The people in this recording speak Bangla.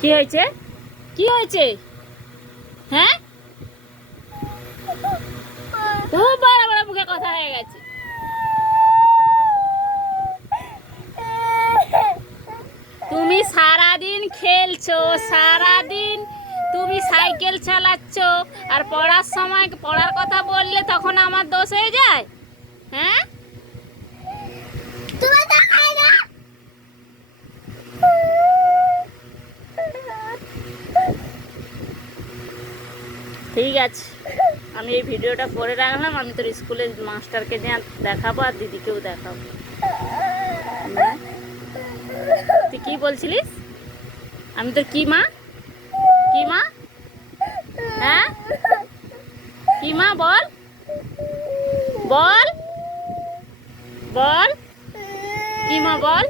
কি হয়েছে? কি হয়েছে? হ্যাঁ? খুব বড় বড় মুখে কথা হয়ে গেছে। তুমি সারাদিন খেলছো, সারাদিন তুমি সাইকেল চালাচ্ছ, আর পড়ার সময়, পড়ার কথা বললে তখন আমার দোষ হয়ে যায় হ্যাঁ ঠিক আছে। আমি এই ভিডিওটা করে রাখলাম, আমি তোর স্কুলের মাস্টারকে নিয়ে দেখাবো আর দিদিকেও দেখাবো? তুই কি বলছিলিস? আমি তোর কি মা? কি মা? হ্যাঁ? কি মা বল? বল? বল? কি মা বল?